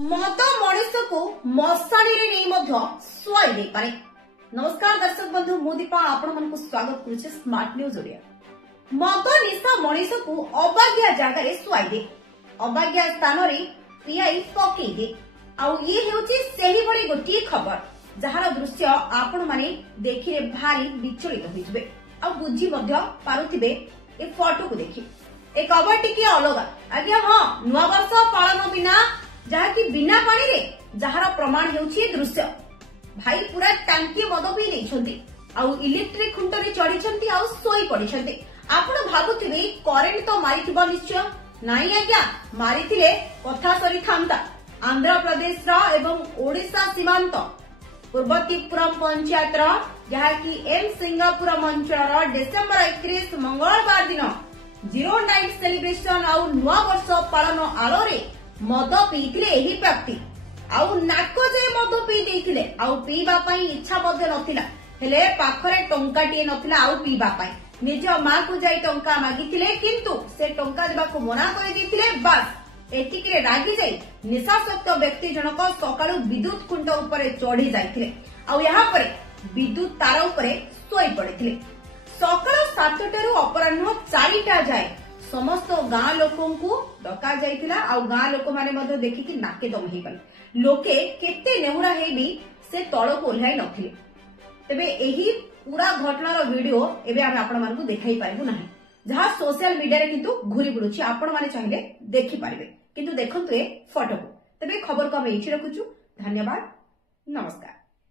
मद मनीष को मशाणी शुआई दे पारे। नमस्कार दर्शक बंधु मु दीपा आपण मन को स्वागत करुचे स्मार्ट न्यूज ओडिया। मद निशा मनीष को अबाग्या जगह शुआई दे, अबाग्या स्थान रे पियाई पकई दे। आउ ये हेउची सेही भली गोटी खबर जहार दृश्य आपण माने देखिरे भारी विचलित होइजबे आ बुझी मध्य पारुथिबे ए फोटो को देखि। ए खबर टिके अलगा आज्ञा हां नुवा वर्ष पालन बिना जहा कि बिना पानी रे जहार प्रमाण हेउची दृश्य। भाई पूरा टांकी मद पी देइछंती आउ इलेक्ट्रिक खुंट रे चढ़ीछंती आउ सोई पड़ीछंती। आपण भाबुथिबे करेंट तो मारिथिबो निश्चय नाही आज्ञा मारिथिले कथा सरी थांता। आंध्र प्रदेश रा एवं ओडिशा सीमांत पूर्वतीपुरम पंचायत रा जहा कि एम सिंगापुरम अंचल डिसेंबर 31 मंगलवार दिन 09 सेलिब्रेशन आउ नुआ वर्ष पालन आलोरे मद पीथिले एही व्यक्ति आउ नाको जे मद पी देथिले आउ पीबा पई इच्छा मध्य नथिला हेले पाखरे टंकाटिए नथिला आउ पीबा पई निज मां को जाई टंका मागिथिले किंतु से टंका देबाको मना कर देथिले। बस एतिके रागी जाई निशासक्त व्यक्ति जनक सकाळु विद्युत खुंट उपरे चढ़ी जाइथिले आउ यहाँ पर विद्युत तार उपरे सोई पड़िथिले। सकाळ 7टारू अपराह्न 4टा जाए समस्त गाँ लोकों को डका जाइथिला आउ गाँ लोक माने मध्य देखिकी नाके दम हे गले। लोके केते नेहुरा हे भी से तळ को ओल्हाई नथिले। तबे एही पूरा घटनार वीडियो एबे हम आपण मानकु देखाई पारिबु नाही जहा सोशल मीडिया रे किंतु घुरी बुडुची। आपण माने चाहिले देखि पारिबे किंतु देखंतु ए फोटो को। तबे खबर को हम एठी रखुछु। धन्यवाद, नमस्कार।